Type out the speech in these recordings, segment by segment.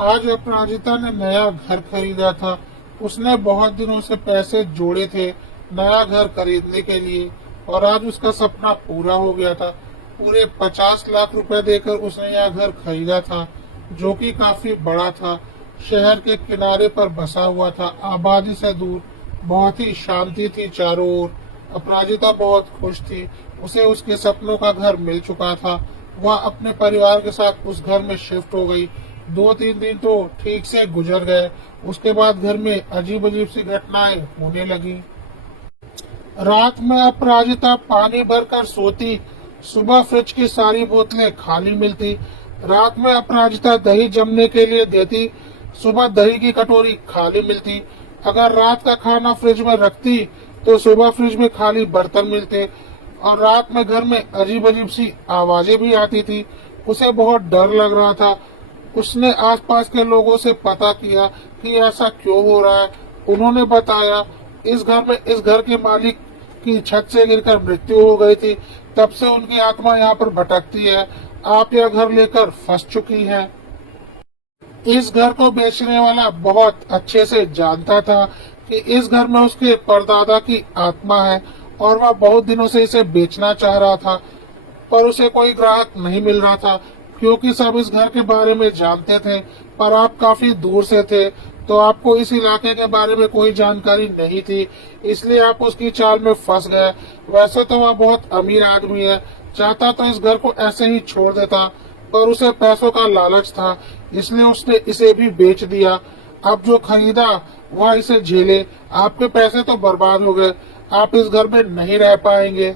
आज अपराजिता ने नया घर खरीदा था। उसने बहुत दिनों से पैसे जोड़े थे नया घर खरीदने के लिए, और आज उसका सपना पूरा हो गया था। पूरे 50 लाख रुपए देकर उसने यह घर खरीदा था, जो कि काफी बड़ा था। शहर के किनारे पर बसा हुआ था, आबादी से दूर। बहुत ही शांति थी चारों ओर। अपराजिता बहुत खुश थी। उसे उसके सपनों का घर मिल चुका था। वह अपने परिवार के साथ उस घर में शिफ्ट हो गई। 2-3 दिन तो ठीक से गुजर गए। उसके बाद घर में अजीब अजीब सी घटनाएं होने लगी। रात में अपराजिता पानी भरकर सोती। सुबह फ्रिज की सारी बोतलें खाली मिलती। रात में अपराजिता दही जमने के लिए देती। सुबह दही की कटोरी खाली मिलती। अगर रात का खाना फ्रिज में रखती तो सुबह फ्रिज में खाली बर्तन मिलते। और रात में घर में अजीब अजीब सी आवाजें भी आती थी। उसे बहुत डर लग रहा था। उसने आसपास के लोगों से पता किया कि ऐसा क्यों हो रहा है। उन्होंने बताया इस घर के मालिक की छत से गिरकर मृत्यु हो गई थी। तब से उनकी आत्मा यहाँ पर भटकती है। आप यह घर लेकर फंस चुकी हैं। इस घर को बेचने वाला बहुत अच्छे से जानता था कि इस घर में उसके परदादा की आत्मा है, और वह बहुत दिनों से इसे बेचना चाह रहा था, पर उसे कोई ग्राहक नहीं मिल रहा था, क्योंकि सब इस घर के बारे में जानते थे। पर आप काफी दूर से थे, तो आपको इस इलाके के बारे में कोई जानकारी नहीं थी, इसलिए आप उसकी चाल में फंस गए। वैसे तो वह बहुत अमीर आदमी है, चाहता तो इस घर को ऐसे ही छोड़ देता, पर उसे पैसों का लालच था, इसलिए उसने इसे भी बेच दिया। अब जो खरीदा वह इसे झेले। आपके पैसे तो बर्बाद हो गए। आप इस घर में नहीं रह पाएंगे।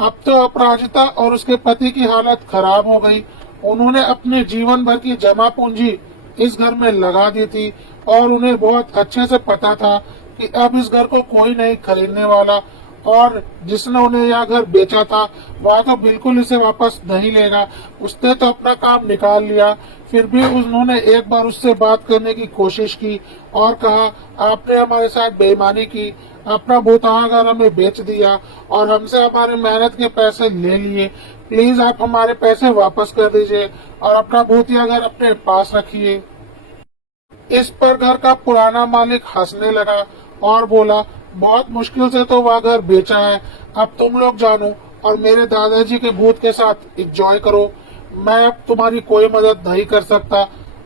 अब तो अपराजिता और उसके पति की हालत खराब हो गई। उन्होंने अपने जीवन भर की जमा पूंजी इस घर में लगा दी थी, और उन्हें बहुत अच्छे से पता था कि अब इस घर को कोई नहीं खरीदने वाला। और जिसने उन्हें यह घर बेचा था वह तो बिल्कुल इसे वापस नहीं लेगा। उसने तो अपना काम निकाल लिया। फिर भी उन्होंने एक बार उससे बात करने की कोशिश की और कहा, आपने हमारे साथ बेईमानी की, अपना भूतहा घर हमें बेच दिया और हमसे हमारे मेहनत के पैसे ले लिए। प्लीज आप हमारे पैसे वापस कर दीजिए और अपना भूतिया घर अपने पास रखिए। इस पर घर का पुराना मालिक हंसने लगा और बोला, बहुत मुश्किल से तो वह घर बेचा है। अब तुम लोग जानो और मेरे दादाजी के भूत के साथ एंजॉय करो। मैं अब तुम्हारी कोई मदद नहीं कर सकता।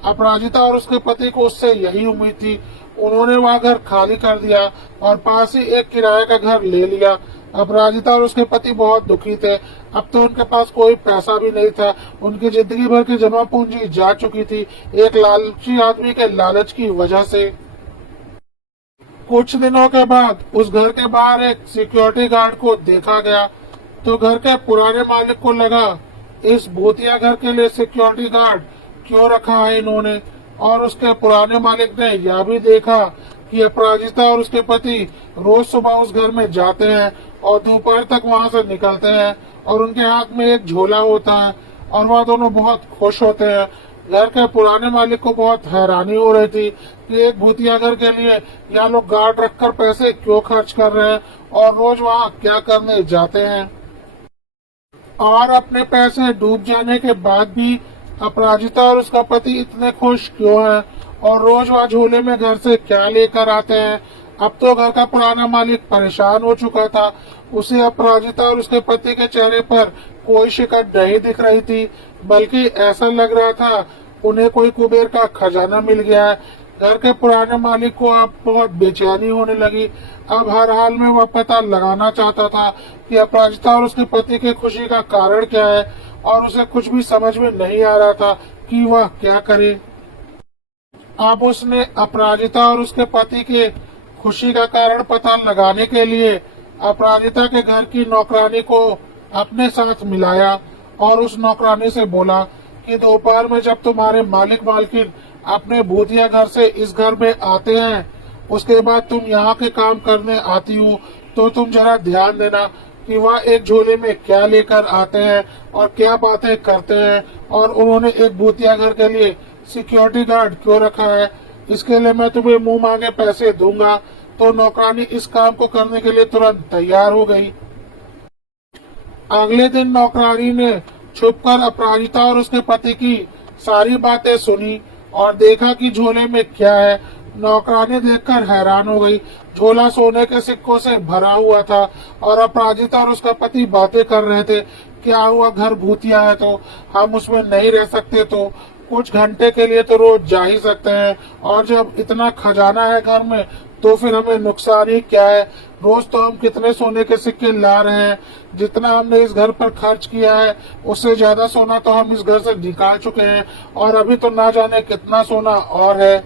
अपराजिता और उसके पति को उससे यही उम्मीद थी। उन्होंने वह घर खाली कर दिया और पास ही एक किराए का घर ले लिया। अपराजिता और उसके पति बहुत दुखी थे। अब तो उनके पास कोई पैसा भी नहीं था। उनकी जिंदगी भर की जमा पूंजी जा चुकी थी, एक लालची आदमी के लालच की वजह से। कुछ दिनों के बाद उस घर के बाहर एक सिक्योरिटी गार्ड को देखा गया, तो घर के पुराने मालिक को लगा, इस भूतिया घर के लिए सिक्योरिटी गार्ड क्यों रखा है इन्होंने। और उसके पुराने मालिक ने यह भी देखा कि अपराजिता और उसके पति रोज सुबह उस घर में जाते हैं और दोपहर तक वहां से निकलते हैं, और उनके हाथ में एक झोला होता है, और वह दोनों बहुत खुश होते हैं। घर के पुराने मालिक को बहुत हैरानी हो रही थी कि एक भूतिया घर के लिए यह लोग गार्ड रखकर पैसे क्यों खर्च कर रहे हैं और रोज वहाँ क्या करने जाते हैं। और अपने पैसे डूब जाने के बाद भी अपराजिता और उसका पति इतने खुश क्यों हैं, और रोज वह झोले में घर से क्या लेकर आते हैं। अब तो घर का पुराना मालिक परेशान हो चुका था। उसे अपराजिता और उसके पति के चेहरे पर कोई शिकन नहीं दिख रही थी, बल्कि ऐसा लग रहा था उन्हें कोई कुबेर का खजाना मिल गया है। घर के पुराने मालिक को अब बहुत बेचैनी होने लगी। अब हर हाल में वह पता लगाना चाहता था कि अपराजिता और उसके पति की खुशी का कारण क्या है, और उसे कुछ भी समझ में नहीं आ रहा था कि वह क्या करे। अब उसने अपराजिता और उसके पति के खुशी का कारण पता लगाने के लिए अपराजिता के घर की नौकरानी को अपने साथ मिलाया, और उस नौकरानी से बोला कि दोपहर में जब तुम्हारे मालिक मालकिन अपने भूतिया घर से इस घर में आते हैं, उसके बाद तुम यहाँ के काम करने आती हो, तो तुम जरा ध्यान देना कि वह एक झोले में क्या लेकर आते हैं और क्या बातें करते हैं, और उन्होंने एक भूतिया घर के लिए सिक्योरिटी गार्ड क्यों रखा है। इसके लिए मैं तुम्हें मुंह मांगे पैसे दूंगा। तो नौकरानी इस काम को करने के लिए तुरंत तैयार हो गई। अगले दिन नौकरानी ने छुपकर अपराजिता और उसके पति की सारी बातें सुनी और देखा कि झोले में क्या है। नौकरानी देखकर हैरान हो गई। झोला सोने के सिक्कों से भरा हुआ था और अपराजिता और उसका पति बातें कर रहे थे। क्या हुआ, घर भूतिया है तो हम उसमें नहीं रह सकते, तो कुछ घंटे के लिए तो रोज जा ही सकते हैं, और जब इतना खजाना है घर में तो फिर हमें नुकसान ही क्या है। रोज तो हम कितने सोने के सिक्के ला रहे हैं, जितना हमने इस घर पर खर्च किया है उससे ज्यादा सोना तो हम इस घर से निकाल चुके हैं, और अभी तो ना जाने कितना सोना और है।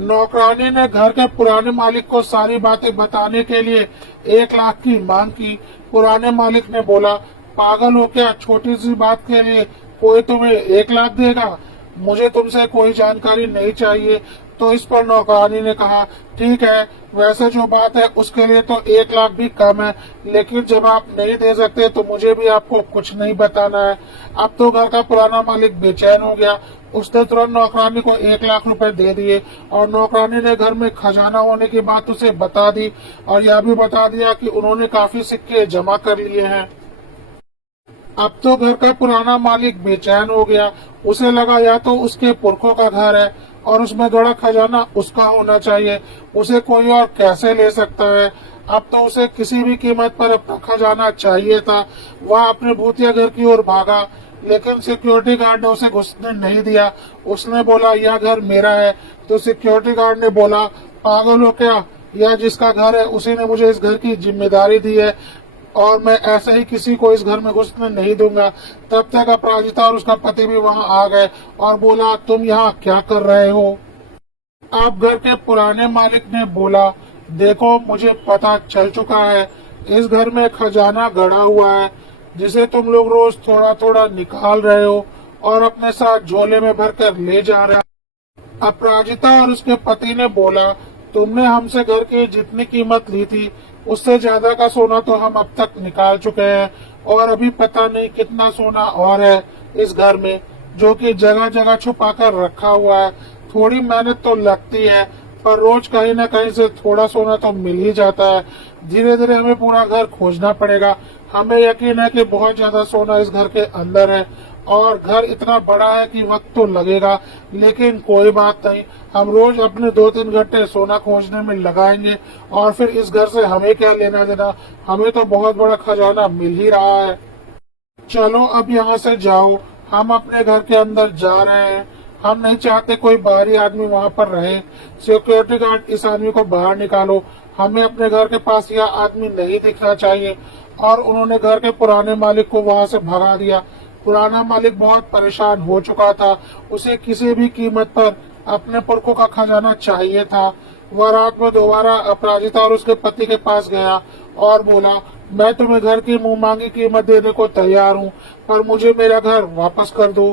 नौकरानी ने घर के पुराने मालिक को सारी बातें बताने के लिए 1 लाख की मांग की। पुराने मालिक ने बोला, पागल हो क्या, छोटी सी बात के लिए कोई तुम्हें 1 लाख देगा? मुझे तुमसे कोई जानकारी नहीं चाहिए। तो इस पर नौकरानी ने कहा, ठीक है, वैसे जो बात है उसके लिए तो 1 लाख भी कम है, लेकिन जब आप नहीं दे सकते तो मुझे भी आपको कुछ नहीं बताना है। अब तो घर का पुराना मालिक बेचैन हो गया। उसने तुरंत नौकरानी को 1 लाख रुपए दे दिए, और नौकरानी ने घर में खजाना होने की बात उसे बता दी, और यह भी बता दिया कि उन्होंने काफी सिक्के जमा कर लिए हैं। अब तो घर का पुराना मालिक बेचैन हो गया। उसे लगा या तो उसके पुरखों का घर है और उसमें गड़ा खजाना उसका होना चाहिए, उसे कोई और कैसे ले सकता है। अब तो उसे किसी भी कीमत पर अपना खजाना चाहिए था। वह अपने भूतिया घर की ओर भागा, लेकिन सिक्योरिटी गार्ड ने उसे घुसने नहीं दिया। उसने बोला, यह घर मेरा है। तो सिक्योरिटी गार्ड ने बोला, पागल हो क्या, यह जिसका घर है उसी ने मुझे इस घर की जिम्मेदारी दी है, और मैं ऐसे ही किसी को इस घर में घुसने नहीं दूंगा। तब तक अपराजिता और उसका पति भी वहां आ गए और बोला, तुम यहाँ क्या कर रहे हो? अब घर के पुराने मालिक ने बोला, देखो, मुझे पता चल चुका है, इस घर में खजाना गड़ा हुआ है जिसे तुम लोग रोज थोड़ा थोड़ा निकाल रहे हो और अपने साथ झोले में भरकर ले जा रहे हो। अपराजिता और उसके पति ने बोला, तुमने हमसे घर की जितनी कीमत ली थी उससे ज्यादा का सोना तो हम अब तक निकाल चुके हैं, और अभी पता नहीं कितना सोना और है इस घर में, जो कि जगह जगह छुपा कर रखा हुआ है। थोड़ी मेहनत तो लगती है, पर रोज कहीं न कहीं से थोड़ा सोना तो मिल ही जाता है। धीरे धीरे हमें पूरा घर खोजना पड़ेगा। हमें यकीन है कि बहुत ज्यादा सोना इस घर के अंदर है, और घर इतना बड़ा है कि वक्त तो लगेगा, लेकिन कोई बात नहीं, हम रोज अपने 2-3 घंटे सोना खोजने में लगाएंगे, और फिर इस घर से हमें क्या लेना देना, हमें तो बहुत बड़ा खजाना मिल ही रहा है। चलो अब यहाँ से जाओ, हम अपने घर के अंदर जा रहे हैं। हम नहीं चाहते कोई बाहरी आदमी वहाँ पर रहे। सिक्योरिटी गार्ड, इस आदमी को बाहर निकालो, हमें अपने घर के पास यह आदमी नहीं दिखना चाहिए। और उन्होंने घर के पुराने मालिक को वहाँ से भगा दिया। पुराना मालिक बहुत परेशान हो चुका था, उसे किसी भी कीमत पर अपने पुरखों का खजाना चाहिए था। वह रात में दोबारा अपराजिता और उसके पति के पास गया और बोला, मैं तुम्हें घर की मुंह मांगी कीमत देने को तैयार हूँ, पर मुझे मेरा घर वापस कर दो।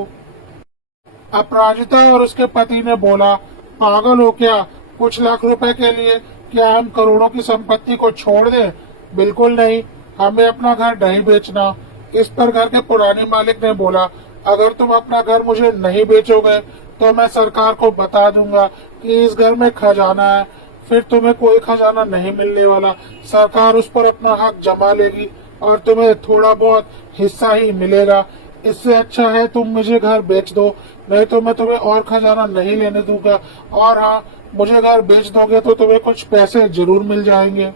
अपराजिता और उसके पति ने बोला, पागल हो क्या, कुछ लाख रुपए के लिए क्या हम करोड़ों की संपत्ति को छोड़ दें? बिल्कुल नहीं, हमें अपना घर नहीं बेचना। इस पर घर के पुराने मालिक ने बोला, अगर तुम अपना घर मुझे नहीं बेचोगे तो मैं सरकार को बता दूंगा कि इस घर में खजाना है, फिर तुम्हें कोई खजाना नहीं मिलने वाला। सरकार उस पर अपना हक जमा लेगी और तुम्हें थोड़ा बहुत हिस्सा ही मिलेगा। इससे अच्छा है तुम मुझे घर बेच दो, नहीं तो मैं तुम्हें और खजाना नहीं लेने दूंगा। और हाँ, मुझे घर बेच दोगे तो तुम्हें कुछ पैसे जरूर मिल जाएंगे।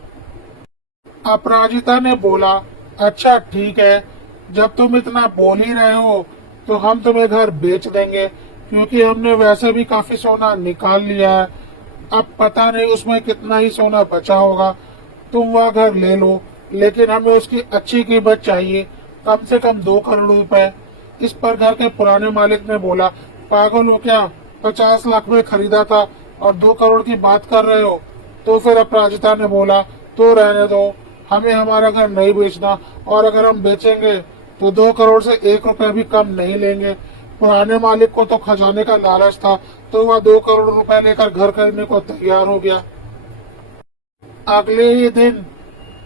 अपराजिता ने बोला, अच्छा ठीक है, जब तुम इतना बोल ही रहे हो तो हम तुम्हें घर बेच देंगे, क्योंकि हमने वैसे भी काफी सोना निकाल लिया है। अब पता नहीं उसमें कितना ही सोना बचा होगा। तुम वह घर ले लो, लेकिन हमें उसकी अच्छी कीमत चाहिए, कम से कम 2 करोड़ रुपए। इस पर घर के पुराने मालिक ने बोला, पागल हो क्या, 50 लाख में खरीदा था और 2 करोड़ की बात कर रहे हो? तो फिर अपराजिता ने बोला, तो रहने दो, हमें हमारा घर नहीं बेचना, और अगर हम बेचेंगे तो 2 करोड़ से 1 रुपया भी कम नहीं लेंगे। पुराने मालिक को तो खजाने का लालच था, तो वह 2 करोड़ रुपए लेकर घर खरीदने को तैयार हो गया। अगले ही दिन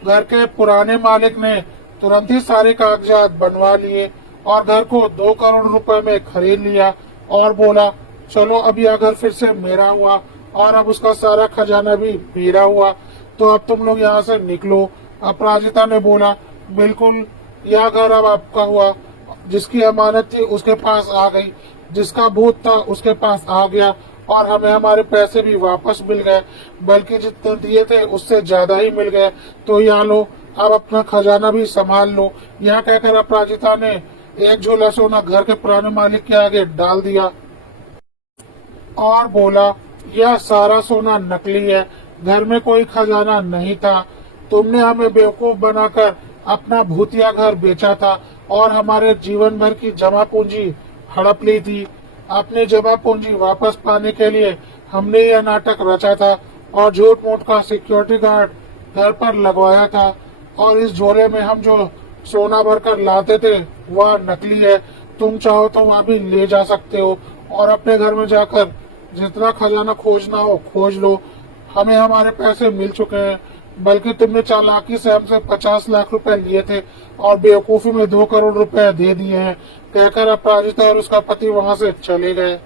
घर के पुराने मालिक ने तुरंत ही सारे कागजात बनवा लिए और घर को 2 करोड़ रुपए में खरीद लिया, और बोला, चलो अब यह घर फिर से मेरा हुआ, और अब उसका सारा खजाना भी मेरा हुआ, तो अब तुम लोग यहाँ से निकलो। अपराजिता ने बोला, बिल्कुल, यह घर अब आपका हुआ, जिसकी अमानत थी उसके पास आ गई, जिसका भूत था उसके पास आ गया और हमें हमारे पैसे भी वापस मिल गए, बल्कि जितने दिए थे उससे ज्यादा ही मिल गए। तो यहाँ लो, अब अपना खजाना भी संभाल लो। यहाँ कहकर अपराजिता ने एक झोला सोना घर के पुराने मालिक के आगे डाल दिया और बोला, यह सारा सोना नकली है, घर में कोई खजाना नहीं था। तुमने हमें बेवकूफ बनाकर अपना भूतिया घर बेचा था और हमारे जीवन भर की जमा पूंजी हड़प ली थी। अपनी जमा पूंजी वापस पाने के लिए हमने यह नाटक रचा था और झूठ मूठ का सिक्योरिटी गार्ड घर पर लगवाया था, और इस झोले में हम जो सोना भरकर लाते थे वह नकली है। तुम चाहो तो वहाँ भी ले जा सकते हो और अपने घर में जाकर जितना खजाना खोजना हो खोज लो। हमें हमारे पैसे मिल चुके हैं, बल्कि तुमने चालाकी से हमसे 50 लाख रुपए लिए थे और बेवकूफी में 2 करोड़ रुपए दे दिए हैं, कहकर अपराजिता और उसका पति वहाँ से चले गए।